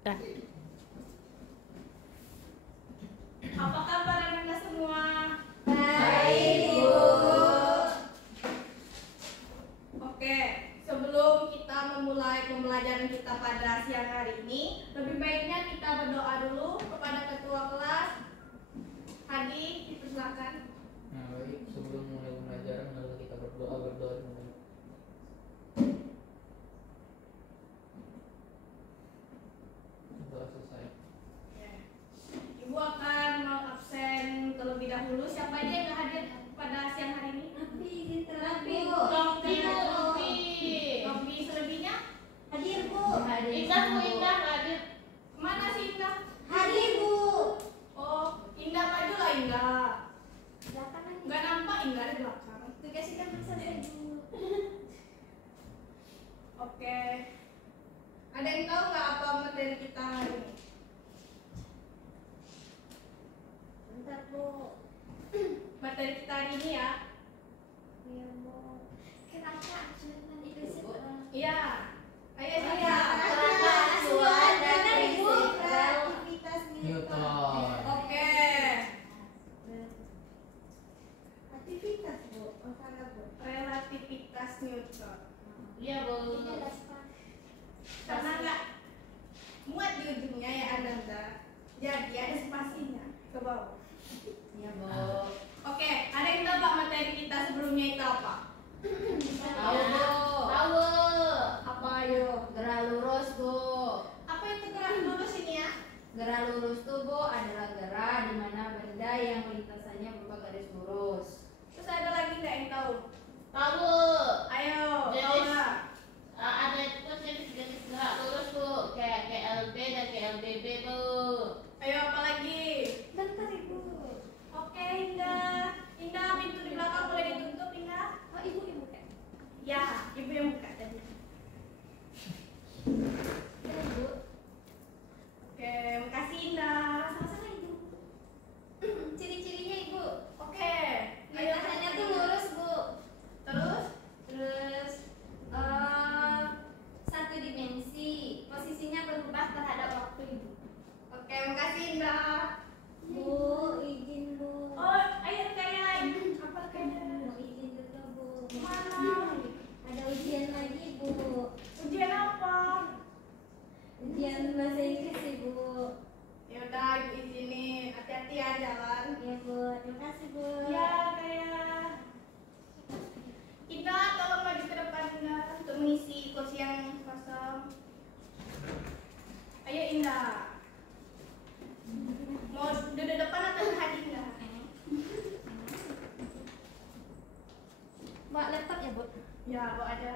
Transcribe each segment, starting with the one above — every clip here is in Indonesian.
Dah. Apa kabar anak-anak semua? Baik, Bu. Oke, sebelum kita memulai pembelajaran kita pada siang hari ini, lebih baiknya kita berdoa dulu kepada ketua kelas. Hadi, dipersilakan. Nah, baik, sebelum mulai pembelajaran mari kita berdoa dulu. Doa selesai. Ibu akan mengabsen terlebih dahulu. Siapa aja yang hadir pada siang hari ini? Robi selebihnya? Hadir, Bu. Indah nggak hadir. Mana sih Indah? Hadir, Bu. Oh, Indah majulah Indah. Belakangan nih. Gak nampak Indah di belakang. Dikasihkan selesai, Bu. Oke. Ada yang tahu nggak apa materi kita hari ini? Bentar, Bu. Materi kita hari ini ya? Iya, Bu. Kenapa acuan itu sih? Iya. Ayo Oh, sini ya. ya. Benar, Ibu. Aktivitas Newton. Oke. Aktivitas, Bu. Oh, salah, Bu. Relativitas Newton. Iya, Bu. Ini adalah spa. Karena nggak muat di ujungnya ya Ananda. Jadi ada spasinya ke bawah. Iya, Bu. Oke, ada yang tahu Pak materi kita sebelumnya itu apa? Tahu, Bu. Tahu. Apa ayo? Gerak lurus, Bu. Apa itu gerak lurus ini ya? Gerak lurus tuh, Bu, adalah gerak di mana benda yang lintasannya berupa garis lurus. Terus ada lagi nggak yang tahu? Tahu. Ayo, Jadi, Paula. Ada itu jenis gerak lurus, Bu, kayak KLB dan KLBB, Bu. Ayo apa lagi? Bentar, Ibu. Oke, Indah. Indah, pintu di belakang boleh ditutup, Indah? Oh, Ibu kan? Ya, ibu yang buka tadi. Keren, Bu. Oke, makasih Indah. Sama-sama, Ibu. Ciri-cirinya, Ibu. Oke, Lintasannya tuh lurus, Bu. Terus? Terus satu dimensi, posisinya berubah terhadap waktu, Ibu. Oke, makasih Indah. Bu, izin, Bu. Oh, ayo kayak apa kayak? Mau izin dulu, Bu. Mana? Ada ujian lagi, Bu. Ujian apa? Ujian bahasa Inggris, Ibu. Ya udah, izinin. Hati-hati ya jalan. Ya, Bu. Terima kasih, Bu. Ya, kayak Indah, tolong maju ke depan Indah untuk mengisi kursi yang kosong. Ayo Indah. Mau duduk depan atau hadir Indah? Bawa laptop ya, Bu? Ya, bawa aja.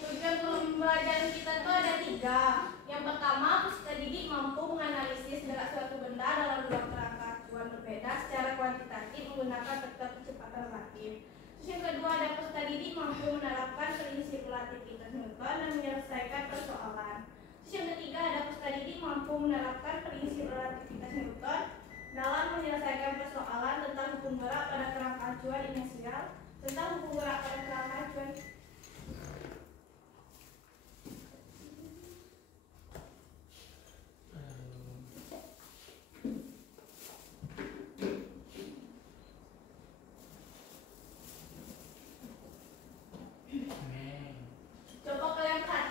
Tujuan pembelajaran kita tuh ada 3. Yang pertama, peserta didik mampu menganalisis gerak suatu benda dalam dua kerangka acuan berbeda secara kuantitatif menggunakan vektor kecepatan relatif. Terus yang kedua, ada peserta didik mampu menerapkan prinsip relativitas Newton dan menyelesaikan persoalan. Terus yang ketiga, ada peserta didik mampu menerapkan prinsip relativitas Newton dalam menyelesaikan persoalan tentang hukum gerak pada kerangka acuan inersial, tentang hukum gerak pada kerangka acuan. Coba kalian perhatikan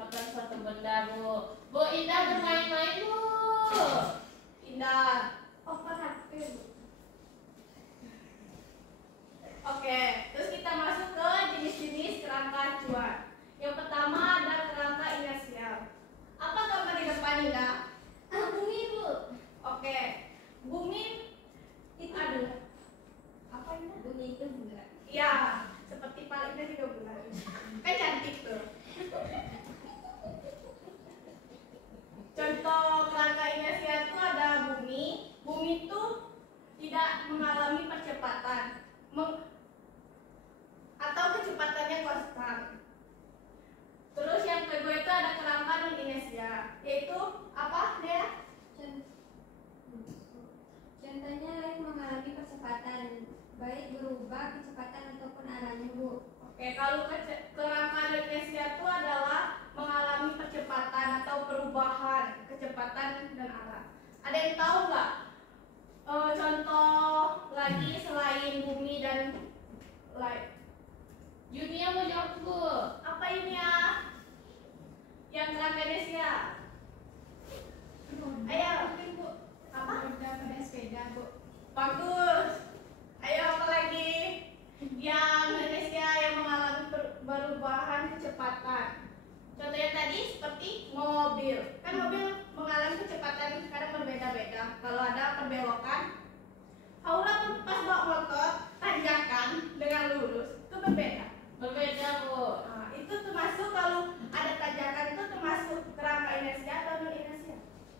percepatan suatu benda, Bu. Bu Indah bermain-main, Bu. Indah. Open HP, Bu. Oke, terus kita masuk ke jenis-jenis kerangka acuan. Yang pertama ada kerangka inersial. Apa gambar di depan, Indah? Bumi, Bu. Oke, bumi Itu ada. apa ini? Bumi itu enggak. Ya, seperti palingnya juga bulan. Kan cantik tuh. Contoh kerangka inersial itu ada bumi. Bumi itu tidak mengalami percepatan atau kecepatannya konstan. Terus yang kedua itu ada kerangka non inersia, yaitu apa, Dea? Contohnya lain mengalami percepatan, baik berubah kecepatan ataupun arahnya, Bu. Oke, kalau kerangka non inersia itu adalah mengalami percepatan atau perubahan kecepatan dan arah. Ada yang tahu nggak? Contoh lagi selain bumi dan light. Junia mau jawab, Bu. Apa ini ya? Yang kerangka inersia. Ayo, Bu. Apa? Roda pada sepeda, Bu. Bagus. Ayo apa lagi? Yang Indonesia yang mengalami perubahan kecepatan. Contohnya tadi seperti mobil. Kan mobil mengalami kecepatan kadang berbeda-beda. Kalau ada perbelokan, Aura pas bawa motor tanjakan dengan lurus itu berbeda. Berbeda, Bu. Nah, itu termasuk kalau ada tanjakan itu termasuk kerangka inersia atau non inersia?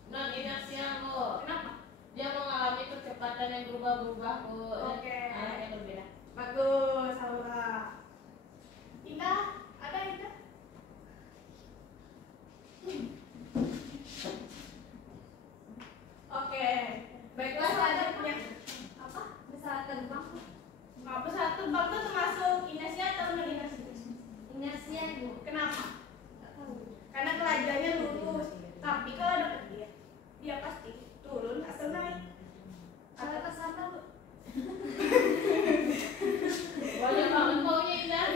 Non inersia, Bu. Kenapa? Dia mengalami kecepatan yang berubah-ubah, Bu. Oke. Arahnya berbeda. Bagus, Aura. Indah, ada Indah? Oke, baiklah selanjutnya. Apa? Pesawat terbang, Bu. Nah, pesawat terbang itu termasuk inersia atau non inersia? Inersia, Bu. Kenapa? Nggak tahu. Karena kelajuannya lurus. Tapi kalau ada petir, dia pasti turun atau naik. Kalau ke sana, Bu. Banyak banget maunya, Indah.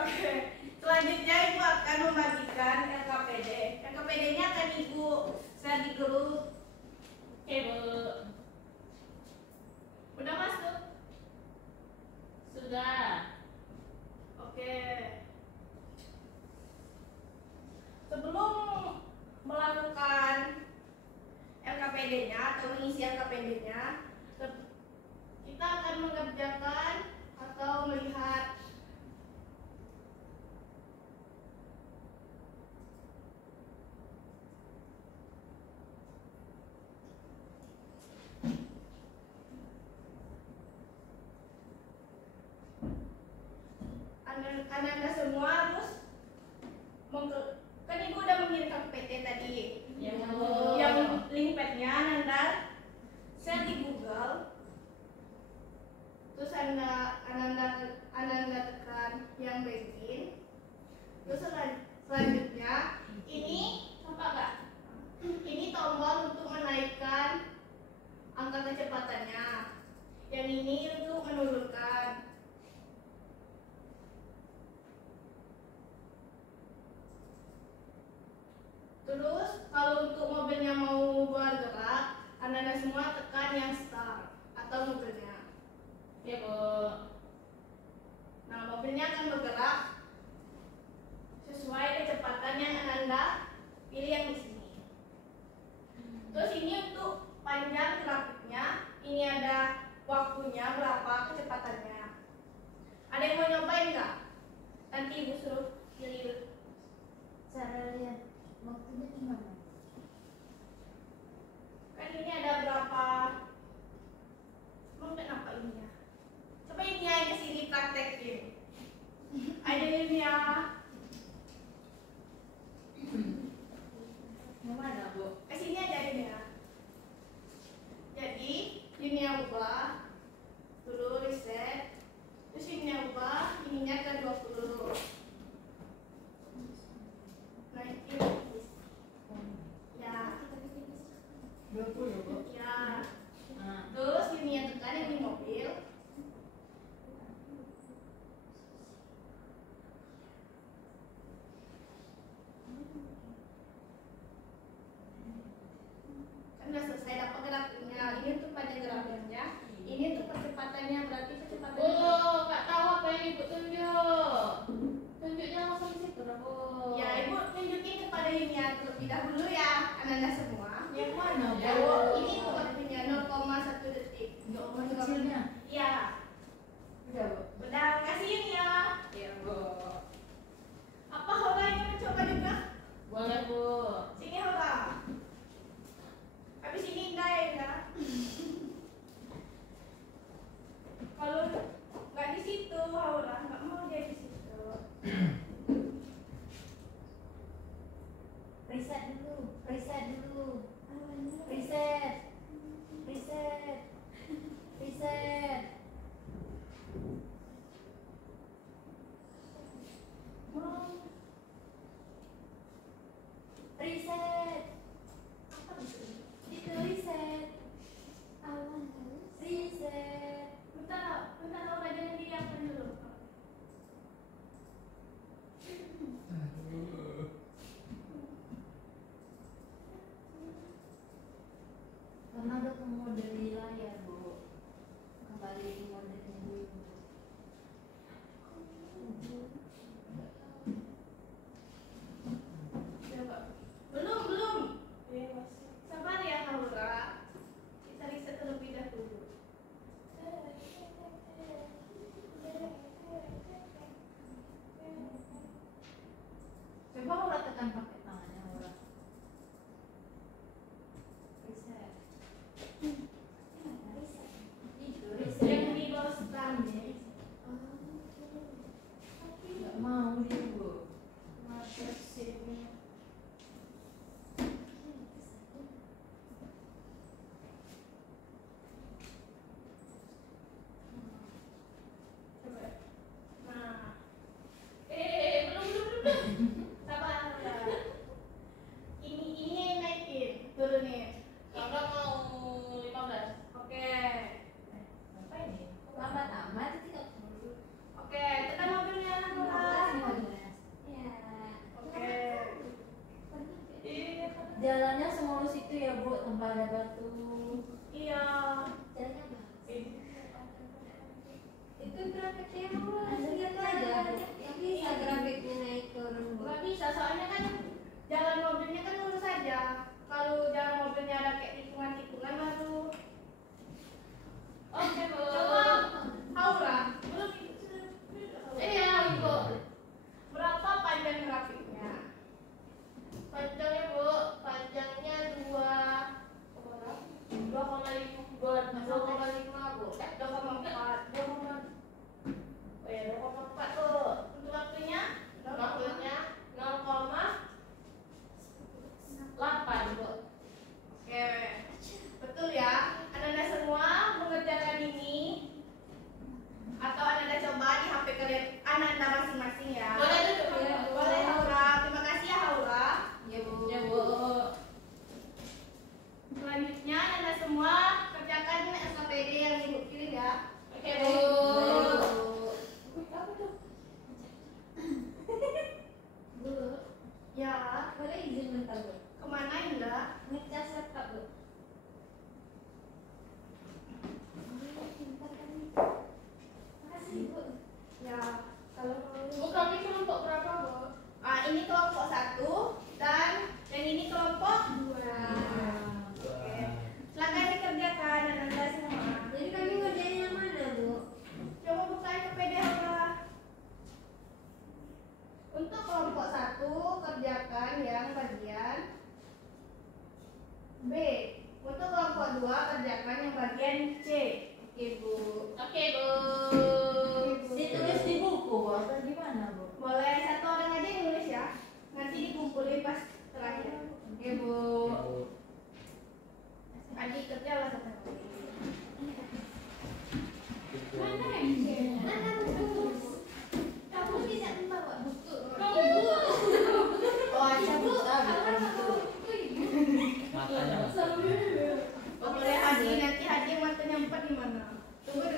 Oke, selanjutnya Ibu akan membagikan LKPD. LKPD-nya akan Ibu share di grup. Oke, Bu. Udah masuk? Sudah. Oke. Sebelum melakukan LKPD-nya atau mengisi LKPD-nya, kita akan mengerjakan atau melihat Anda semua harus kan Ibu udah mengirimkan PT tadi. Ya, Bu. Yang link padnya Anda share di Google. Terus Anda tekan yang begin. Terus selanjutnya ini apa enggak? Ini tombol untuk menaikkan angka kecepatannya. Yang ini untuk menurunkan. Terus kalau untuk mobilnya mau bergerak, Anda semua tekan yang start atau mobilnya. Ya, Bu. Nah, mobilnya akan bergerak sesuai kecepatan yang Anda pilih yang di sini. Terus ini untuk panjang grafiknya, ini ada waktunya berapa kecepatannya. Ada yang mau nyobain nggak? Nanti Ibu suruh pilih. Cara lihat waktunya gimana? Kan ini ada berapa? Mau kenapa ini ya? Coba ini yang kesini praktekin. Ada ini ya. Yang mana, Bu? Kesini aja ini ya. Jadi ini yang ubah, dulu reset, terus ini yang ubah, ininya ke dulu ya anak-anak semua. Yang mana? Ini waktunya 0,1 detik. Kecilnya. Iya. Udah, Bu. Udah kasihin ya. Iya, Bu. Apa Hoga yang mencoba juga? Boleh, Bu. Sini Hoga. Habis ini Indah ya Indah. Kalau nggak di situ Haura nggak mau dia di situ. Reset dulu. Reset dulu. Reset. Reset. Reset. Reset. Itu reset. Reset. Bentar Haura jangan diapain dulu. Karena udah ke mode layar, Bu. Kembali ke modenya dulu. Coba. Belum. Sabar ya Haura. Kita riset terlebih dahulu. Coba Aura tekan pakai tangannya, Aura. Reset. Itu reset. Yang di bawah stand ya. Nggak mau dia, Bu. Masuk sini. Coba. Nah. Belum. Sabar. Ini yang naikin. Turunin. Aura mau 15. Oke. Apa ini? Lambat amat tidak. Oke, tekan mobilnya Haura. Ya. Oke. Jalannya semulus itu ya, Bu, tanpa ada batu. Iya. Jalannya bagus. Itu grafiknya Lihat aja, Bu. Yang bisa grafiknya naik turun, Bu. Nggak bisa, soalnya kan jalan mobilnya kan lurus saja. Kalau jalan mobilnya ada kayak tikungan-tikungan baru. Oke, Bu. Coba Aura, belum Iya, Ibu. berapa panjang grafiknya? Panjangnya, Bu. Panjangnya 2,5, Bu. 2,4. 2,4. Oh ya, 2,4 tuh. Untuk waktunya? Waktunya 0,8, Bu. Oke, betul ya. Anda semua mengerjakan ini atau Anda coba di HP kalian Anda masing-masing ya. Boleh duduk, Bu. Boleh Haura. Terima kasih ya Haura. Iya, Bu. Iya, Bu. Selanjutnya Anda semua kerjakan SKPD yang Ibu kirim ya. Oke, Bu. Apa tuh? Bu, Ya, boleh izin bentar, Bu? kemana Indah? Ngecas laptop, Bu. Bentar kan. Makasih, Bu. Ya, kalau Bu, kami kelompok berapa, Bu? ini kelompok 1 dan yang ini kelompok 2. Oke. Silakan dikerjakan Anda semua. Jadi kami ngerjain yang mana, Bu? Coba buka SKPD Haura. Untuk kelompok 1 kerjakan yang bagian B. Untuk kelompok 2 kerjakan yang bagian C. Oke, Bu. Oke, Bu. Ditulis di buku atau gimana, Bu? Boleh satu orang aja yang nulis ya. Nanti dikumpulin pas terakhir. Oke, Bu. Adik kerja lah satu. Mana yang C? Mana buku? Kamu bisa membawa buku. Oh, iya Bu. Matanya Boleh Hadi, nanti Hadi yang matanya 4 di mana? Tunggu.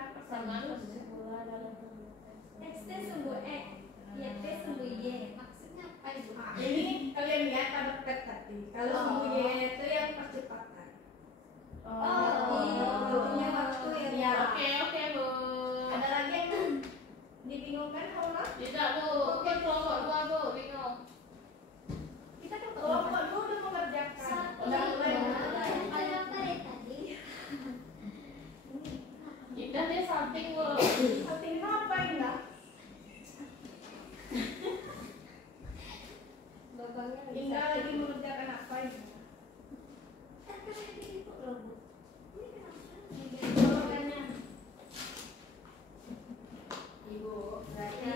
tentang persamaan khusus bola dalam pembuatan. X T sumbu X, Y T sumbu Y. Maksudnya apa ibu? Nah, ini kalian lihat pada pet tadi. Kalau sumbu Y itu yang percepatan. Punya waktu ya. Iya. Oke, Bu. Ada lagi yang dibingungkan Haula? Tidak, Bu. Mungkin kelompok 2, Bu. Bingung. Kita kan Kelompok dulu udah mengerjakan. satu. Udah mulai. Ada tarik tadi. Indah dia salting, Bu. Penting apa Indah? Bapaknya Indah lagi mengerjakan apa ini? Golongannya. Ibu, berarti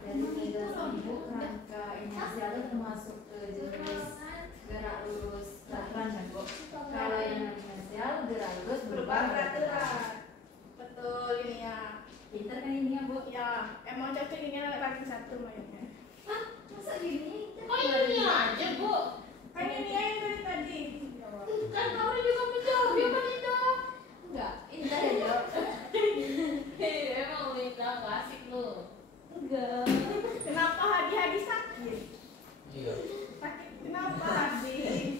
dari 13.000 kerangka inisial itu termasuk ke jenis gerak lurus peraturan kan Bu? Kalau yang inisial gerak lurus Berubah peraturan. Betul ini ya. Pinter kan ini ya Bu? Ya, emang cocok ini ranking 1 mainnya. Masa gini? Oh, ini aja, Bu. Kan ini yang dari tadi. Kan kamu juga menjawab, ya kan Indah? Enggak, Indah ya jawab. Emang lu Indah nggak asik lu. Enggak. Kenapa Hadi sakit? Iya. Sakit kenapa Hadi?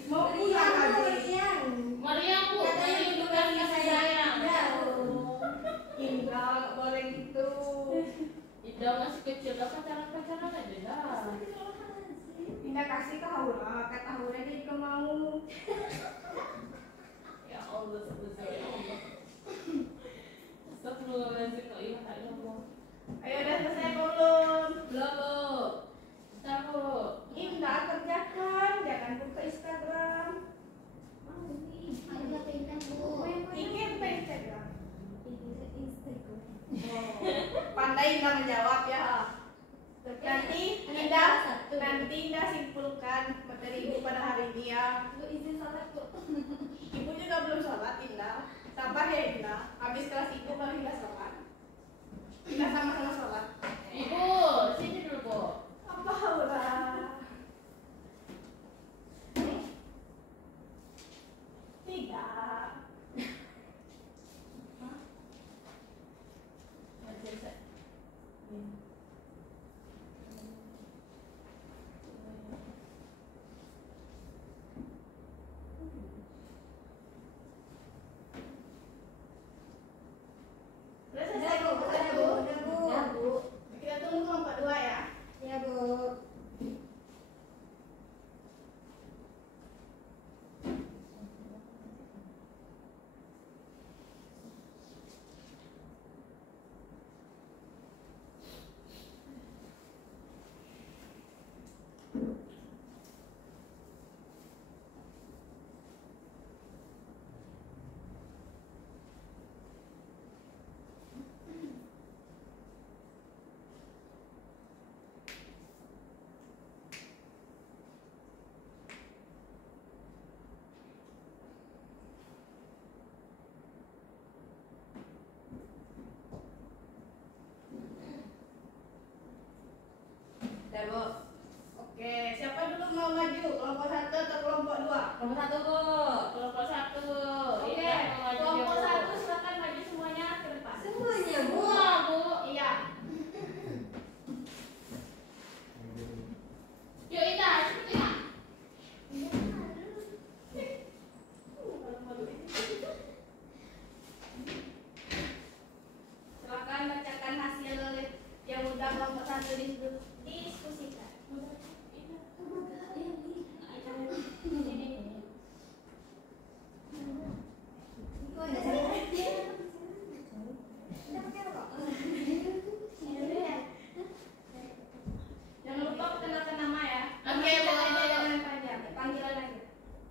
Mau pulang Riang, Hadi? Riang. Maria, Bu. Katanya Tadi dulu bukan kasih kasih sayang. sayang. Indah, nggak boleh gitu. Indah masih kecil, lah pacaran-pacaran aja dah. Indah kasih ke Haula, kata Haula dia juga mau. Ya Allah, sebesar ya Allah. Astagfirullahaladzim, la ilaha illallah. Ayo udah selesai belum? Belum, Bu. Bentar, Bu. Indah kerjakan, jangan buka Instagram. Ada pengen bu. Ingin ke Instagram. Instagram. Pandai Indah menjawab ya. Nanti Indah simpulkan materi ibu pada hari ini ya. Bu izin sholat bu. Ibu juga belum sholat Indah. Sabar ya Indah. Habis kelas ibu baru Indah sholat. Indah sama-sama sholat. Ibu, sini dulu, Bu. Apa Haula? Tidak. Udah selesai Bu? Udah Bu? Udah Bu. Kita tunggu kelompok 2 ya. Ya bu. Udah Bu. Oke, siapa dulu mau maju? Kelompok 1 atau kelompok 2? Nomor 1 Bu. Kelompok 1, Bu. Oke, Indah mau maju, kelompok Bu. 1 silakan maju semuanya ke depan. Semuanya bu. Semua, Bu. Iya. Yuk, Indah, cepet ya. Silakan bacakan hasil yang udah kelompok 1 diskusikan. Kok ada saya aja. Udah pakai rokok. Jangan lupa perkenalkan nama ya. Oke, Bu. Jangan panjang, panggilan aja.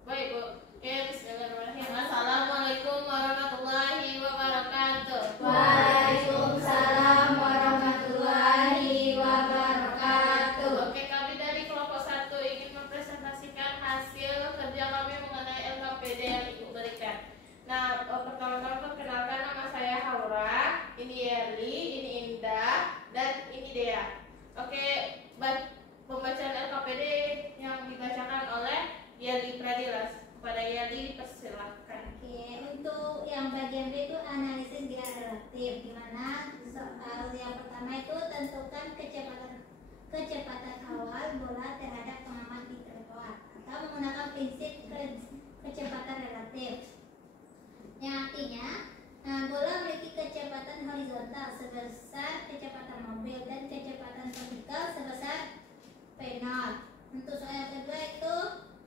Baik, Bu. Oke, bismillahirrahmanirrahim. Assalamualaikum warahmatullahi wabarakatuh. Waalaikumsalam warahmatullahi wabarakatuh. Oke, kami dari kelompok 1 ingin mempresentasikan hasil kerja kami mengenai LKPD yang Ibu berikan. Nah, pertama-tama perkenalkan, nama saya Haura, ini Yerli, ini Indah, dan ini Dea. Oke, pembacaan LKPD yang dibacakan oleh Yerli Pradilas. Kepada Yerli, persilahkan. Oke, untuk yang bagian B itu analisis gerak relatif. Gimana relatif. Yang artinya, bola memiliki kecepatan horizontal sebesar kecepatan mobil dan kecepatan vertikal sebesar V0. Untuk soal yang kedua itu,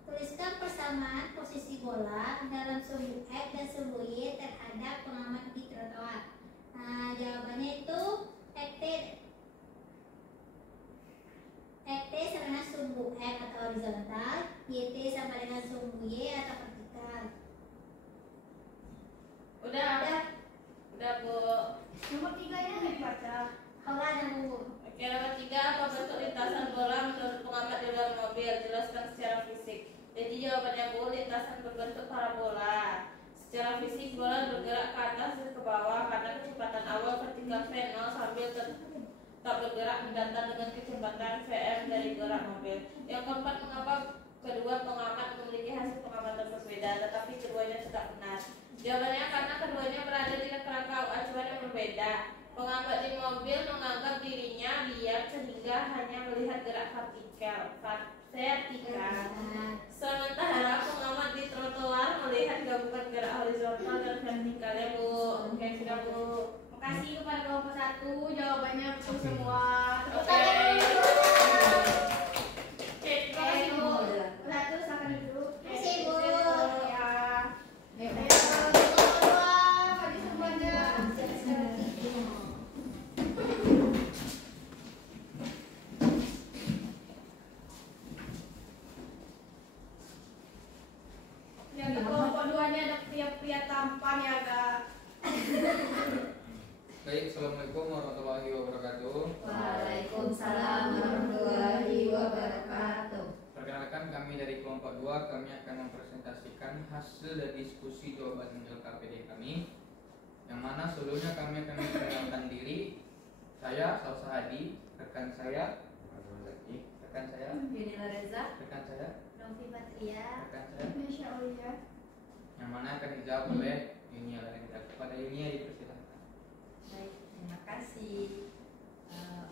tuliskan persamaan posisi bola dalam sumbu X dan sumbu Y terhadap pengamat di trotoar. Jawabannya itu XT sama dengan sumbu X atau horizontal, YT sama dengan sumbu Y atau vertikal. Udah Bu. Nomor 3-nya dibaca. Kalau ada Bu. Oke, nomor 3, apa bentuk lintasan bola menurut pengamat di dalam mobil? Jelaskan secara fisik. Jadi jawabannya Bu, lintasan berbentuk parabola. Secara fisik bola bergerak ke atas dan ke bawah karena kecepatan awal vertikal V0 sambil tetap bergerak mendatar dengan kecepatan Vm dari gerak mobil. Yang keempat, mengapa kedua pengamat memiliki hasil pengamatan berbeda tetapi keduanya tetap benar? Jawabannya karena keduanya berada di kerangka acuan yang berbeda. Pengamat di mobil menganggap dirinya liar sehingga hanya melihat gerak vertikal. Sementara pengamat di trotoar melihat gabungan gerak horizontal dan vertikal ya Bu. Oke, sudah Bu. Makasih kepada kelompok 1, jawabannya betul semua. Tepuk Oke. tangan dulu. Oke, Terima kasih Bu. Satu, silakan duduk. Terima kasih, Bu. Ya. Ayo. Ayo, kelompok 2, maju semuanya. Yang di kelompok 2-nya ada pria-pria tampan ya, Kak. Baik, assalamualaikum warahmatullahi wabarakatuh. Waalaikumsalam warahmatullahi wabarakatuh. Perkenalkan, kami dari kelompok 2, kami akan mempresentasikan hasil dari diskusi jawaban LKPD kami. Yang mana sebelumnya kami akan memperkenalkan diri. Saya Salsa Hadi, rekan saya Yunila Reza, rekan saya, Novi Patria. rekan saya, Masya Allah. yang mana akan dijawab oleh Yunia Larendra. Kepada Yunia dipersilahkan. baik, terima kasih.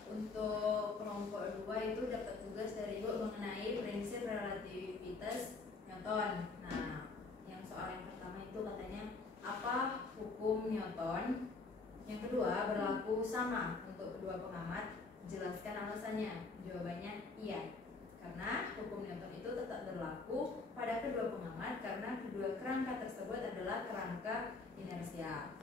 Untuk kelompok 2 itu dapat tugas dari Ibu mengenai prinsip relativitas Newton. Nah, yang soal yang pertama itu katanya apa hukum Newton? Yang kedua, berlaku sama untuk kedua pengamat. Jelaskan alasannya. Jawabannya iya. Karena hukum Newton itu tetap berlaku pada kedua pengamat karena kedua kerangka tersebut adalah kerangka inersial.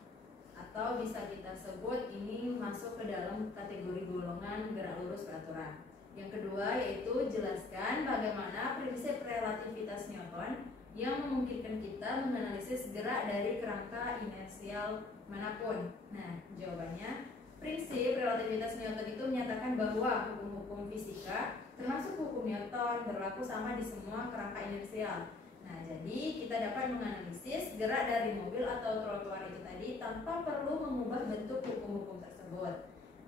Atau bisa kita sebut ini masuk ke dalam kategori golongan gerak lurus beraturan. Yang kedua yaitu jelaskan bagaimana prinsip relativitas Newton yang memungkinkan kita menganalisis gerak dari kerangka inersial manapun. Nah, jawabannya prinsip relativitas Newton itu menyatakan bahwa hukum-hukum fisika termasuk hukum Newton berlaku sama di semua kerangka inersial. Nah, jadi kita dapat menganalisis gerak dari mobil atau trotoar itu tadi tanpa perlu mengubah bentuk hukum-hukum tersebut.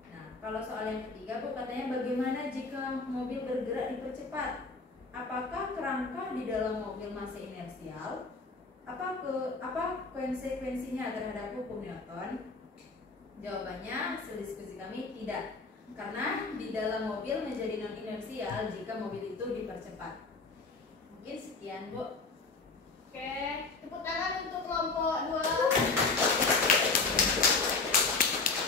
Nah, kalau soal yang ketiga, Bu, katanya bagaimana jika mobil bergerak dipercepat? Apakah kerangka di dalam mobil masih inersial? Apa konsekuensinya terhadap hukum Newton? Jawabannya hasil diskusi kami tidak. Karena di dalam mobil menjadi non inersial jika mobil itu dipercepat. Mungkin sekian, Bu. Oke, tepuk tangan untuk kelompok 2.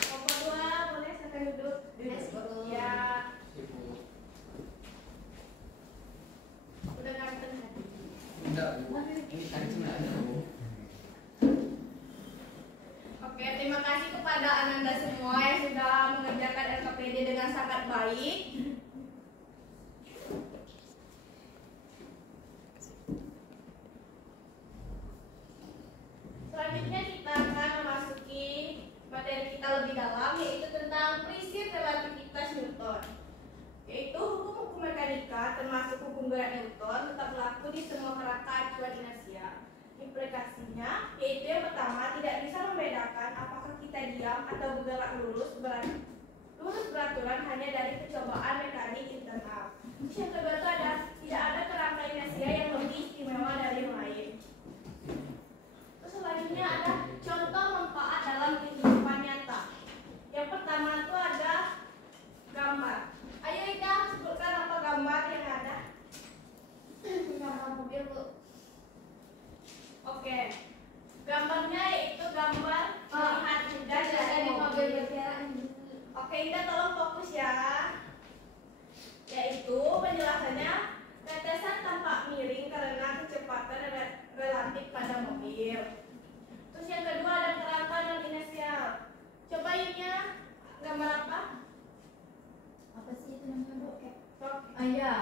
Kelompok 2, boleh silakan duduk. Duduk. Ya, Ibu. udah ganteng kan? Enggak, Bu. Ini kan cuma ada, Bu. Oke, terima kasih kepada Ananda semua yang sudah mengerjakan LKPD dengan sangat baik. Selanjutnya kita akan memasuki materi kita lebih dalam, yaitu tentang prinsip relativitas Newton. Yaitu hukum-hukum mekanika termasuk hukum gerak Newton tetap berlaku di semua kerangka acuan inersia. Implikasinya yaitu yang pertama, tidak bisa membedakan apakah kita diam atau bergerak lurus beraturan hanya dari percobaan mekanik internal. Terus yang kedua itu ada tidak ada kerangka inersia yang lebih istimewa dari yang lain. Terus selanjutnya ada contoh manfaat dalam kehidupan nyata. Yang pertama itu ada gambar. Ayo Ida, sebutkan apa gambar yang ada. Gambar mobil, Bu. Oke, Oke, Indah tolong fokus ya. Yaitu penjelasannya, tetesan tampak miring karena kecepatan relatif pada mobil. Terus yang kedua ada kerangka non inersial. Coba ininya gambar apa? Apa sih itu namanya, Bu? Roket. Ah iya,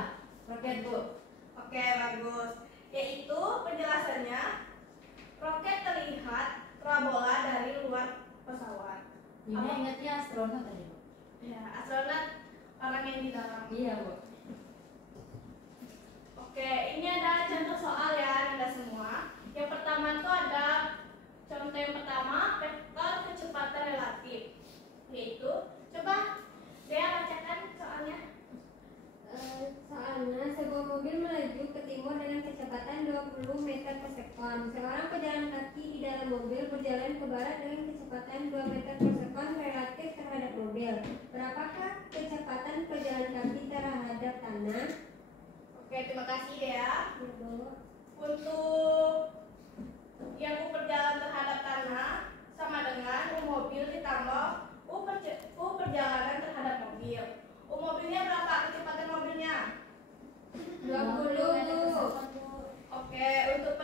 roket, Bu. Oke, bagus. Yaitu penjelasannya, roket terlihat parabola dari luar pesawat. Ini ingatnya astronot tadi, Bu. Ya, astronot orang yang di dalam. Iya, Bu. Oke, ini ada contoh soal ya, Anda semua. Yang pertama tuh ada contoh yang pertama, vektor kecepatan relatif. Yaitu, coba Dea bacakan soalnya. Soalnya sebuah mobil melaju ke timur dengan kecepatan 20 meter per sekon. Seorang pejalan kaki di dalam mobil berjalan ke barat dengan kecepatan 2 meter per sekon relatif terhadap mobil. Berapakah kecepatan pejalan kaki terhadap tanah? Oke, terima kasih Dea. Ibu. Untuk yang U berjalan terhadap tanah sama dengan U mobil ditambah U perjalanan terhadap mobil. U mobilnya berapa kecepatan mobilnya? 20. Oke, untuk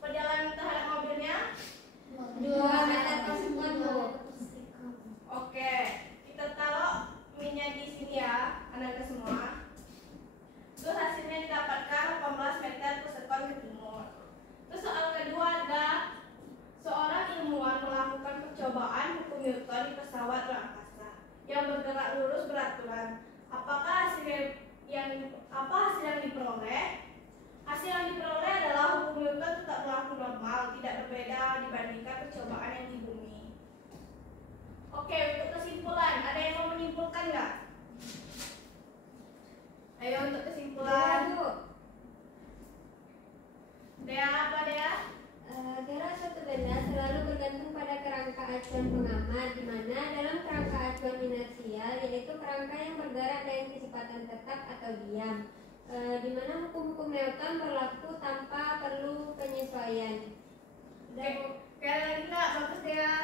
perjalanan terhadap mobilnya? 2 meter per sekon, Bu. Oke, kita taruh minyak di sini ya, anak semua. Terus hasilnya didapatkan 18 meter per sekon ke timur. Terus soal kedua ada seorang ilmuwan melakukan percobaan hukum Newton di pesawat berangkasa yang bergerak lurus beraturan. Apakah hasil yang diperoleh? Hasil yang diperoleh adalah hukum Newton tetap berlaku normal, tidak berbeda dibandingkan percobaan yang di bumi. Oke, untuk kesimpulan, ada yang mau menyimpulkan nggak? Ayo untuk kesimpulan. Bu. Dea apa Dea? Gerak suatu benda selalu bergantung pada kerangka acuan pengamat, di mana dalam kerangka acuan inersial yaitu kerangka yang bergerak dengan kecepatan tetap atau diam, di mana hukum-hukum Newton berlaku tanpa perlu penyesuaian. Oke, ada lagi nggak? Bagus Dea.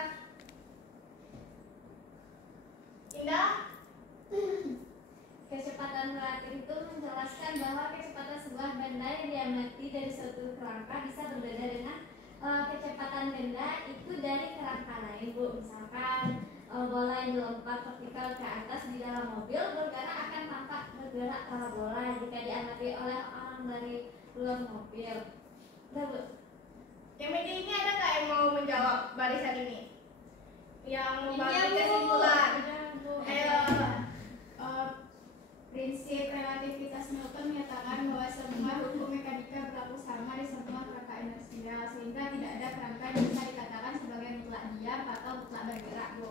Indah? Kecepatan relatif itu menjelaskan bahwa kecepatan sebuah benda yang diamati dari suatu kerangka bisa berbeda dengan kecepatan benda itu dari kerangka lain, Bu. Misalkan bola yang dilompat vertikal ke atas di dalam mobil bergerak akan tampak bergerak parabola jika diamati oleh orang dari luar mobil. Udah, Bu. Yang meja ini ada nggak yang mau menjawab barisan ini? Yang membagi Iya, Bu. kesimpulan. Ayo. Prinsip relativitas Newton menyatakan bahwa semua hukum mekanika berlaku sama di semua kerangka inersial, sehingga tidak ada kerangka yang bisa dikatakan sebagai mutlak diam atau mutlak bergerak, Bu.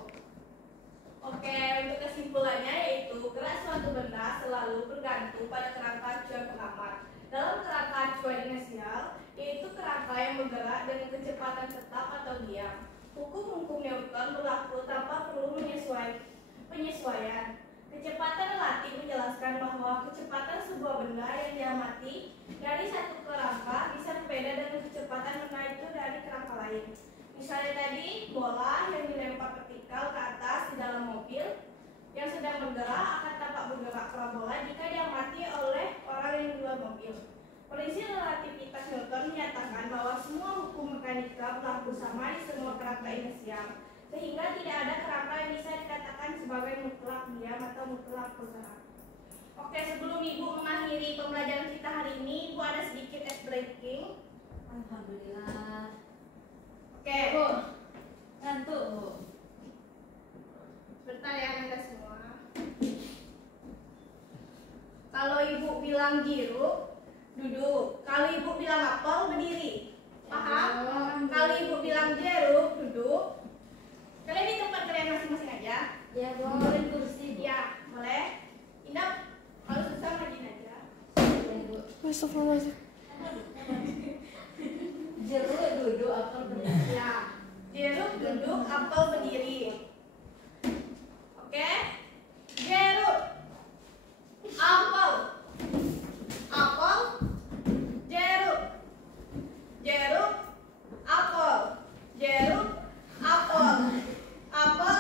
Oke, untuk kesimpulannya yaitu gerak suatu benda selalu bergantung pada kerangka acuan pengamat. Dalam kerangka acuan inersial, yaitu kerangka yang bergerak dengan kecepatan tetap atau diam. Hukum-hukum Newton berlaku tanpa perlu penyesuaian. Kecepatan relatif menjelaskan bahwa kecepatan sebuah benda yang diamati dari satu kerangka bisa berbeda dengan kecepatan benda itu dari kerangka lain. Misalnya tadi, bola yang dilempar vertikal ke atas di dalam mobil yang sedang bergerak akan tampak bergerak parabola jika diamati oleh orang yang di luar mobil. Prinsip relativitas Newton menyatakan bahwa semua hukum mekanika berlaku sama di semua kerangka inersial, sehingga tidak ada kerangka yang bisa dikatakan sebagai mutlak diam atau mutlak bergerak. Oke, sebelum Ibu mengakhiri pembelajaran kita hari ini, Ibu ada sedikit ice breaking. Alhamdulillah. Oke, Bu, ngantuk, Bu. sebentar ya Anda semua. Kalau Ibu bilang jeruk, duduk. Kalau Ibu bilang apel, berdiri. Paham? Kalau Ibu bilang jeruk, duduk. Kalian di tempat kalian masing-masing aja. Ya, Bu. Boleh kursi, Bu. Ya, boleh. Indah, kalau susah majin aja. Ya, Bu. Jeruk duduk, apel berdiri. Ya, jeruk duduk, apel berdiri. Oke? Jeruk, apel, apel, jeruk, jeruk, apel, jeruk, apel, apel.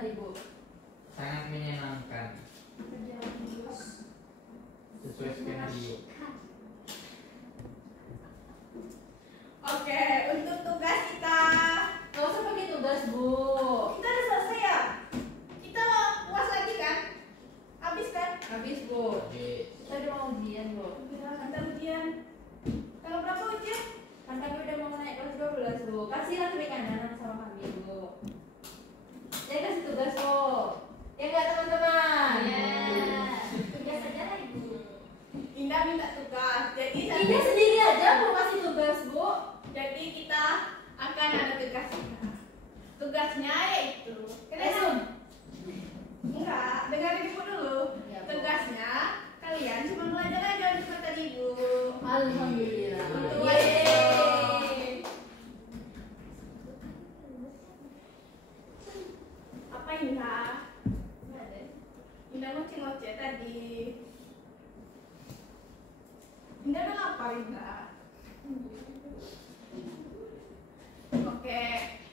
tadi Bu? Sangat menyenangkan. Sesuai skenario. Oke, untuk tugas kita Gak usah pakai tugas Bu. kita udah selesai ya. Kita puas lagi kan? Habis kan? Habis Bu. Oke. Kita udah mau ujian Bu. Udah kita ujian. Tanggal berapa ujian? Kan kami udah mau naik kelas 12 Bu. Kasihlah klik kanan sama kami Bu. Saya kasih tugas Bu. Ya enggak teman-teman? Tugas saja lah ibu. Indah minta tugas. Jadi Ini sendiri aja mau kasih tugas Bu. Jadi kita akan ada tugasnya. Tugasnya yaitu Langsung. enggak, dengerin ibu dulu. Ya, Bu. Tugasnya kalian cuma belajar aja di kata ibu. Alhamdulillah. Yeay. Apa Indah? Indah ngoceh-ngoceh tadi. Indah udah lapar Indah. Oke,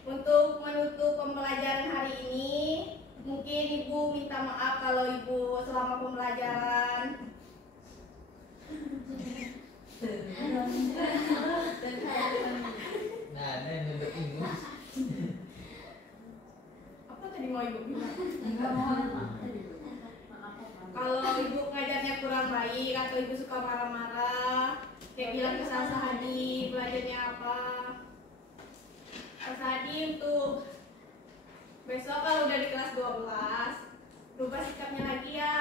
untuk menutup pembelajaran hari ini, mungkin Ibu minta maaf kalau Ibu selama pembelajaran Nah, ada yang nunjuk ingus. apa tadi mau Ibu bilang? Enggak mohon maaf tadi Bu. Kalau Ibu ngajarnya kurang baik atau Ibu suka marah-marah, kayak bilang ke Sahadi belajarnya apa. Sahadi untuk besok kalau udah di kelas 12, rubah sikapnya lagi ya.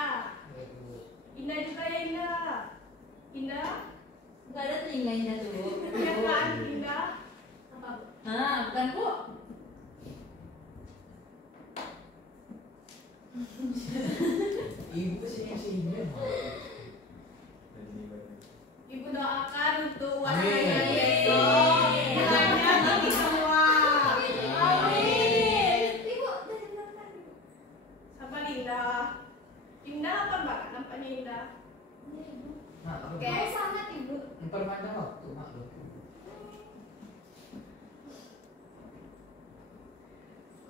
Indah juga ya Indah. Indah, Enggak ada telinganya tuh. ya kan Indah? Apa bu? Nah, bukan Bu. Ibu kesini. Ibu doakan untuk Amin. wawancara besok. Nilainya tinggi semua. Amin. Ibu dari belakang ibu. Sabar Indah. Indah lapar banget nampaknya Indah. Iya ibu. Mak, apa? Oke. Mau sangat ibu. Memperpanjang waktu, Mak. Loh.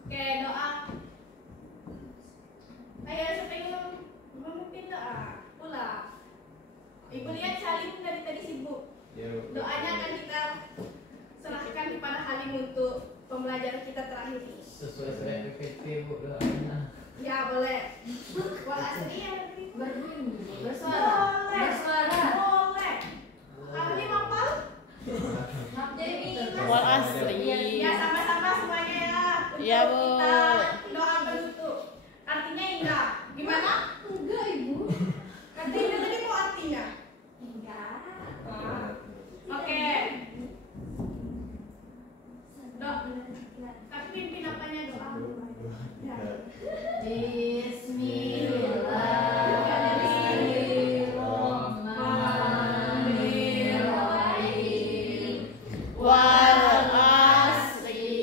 Oke, doa. Ayo siapa yang memimpin doa? Pula. Ibu lihat Salim dari tadi sibuk. Doanya akan kita serahkan kepada Halim untuk pembelajaran kita terakhir ini. Sesuai PPT, Bu, doanya. Ya boleh. Wal asri yang tadi. Berbunyi, bersuara. Boleh. Bersuara. Boleh. Halim hafal? Maaf jadi Wal asri. Ya sama-sama semuanya ya. Untuk Iya, Bu. kita doa penutup. Artinya Indah. Gimana? Enggak ibu. Kata Indah tadi mau artinya. Enggak. Oke. Dok. Tapi pimpin apanya doa. Ya. Bismillahirrahmanirrahim. Wal asri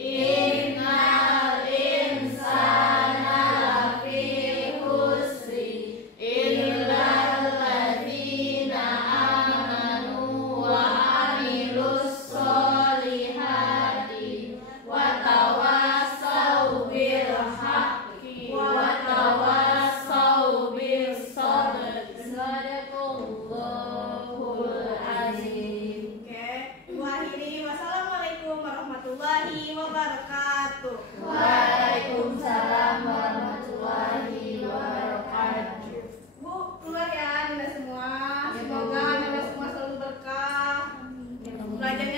Innal insana lafi khusri illal ladzina amanu wa amilus solihati wa tawassau bil haqqi wa tawassau bis sabr. Sadaqallahul azim. Oke. Ibu akhiri. Wassalamualaikum warahmatullahi wabarakatuh. Waalaikumsalam warahmatullahi wabarakatuh. Bu, keluar ya Anda semua. Semoga Anda semua selalu berkah. Belajarnya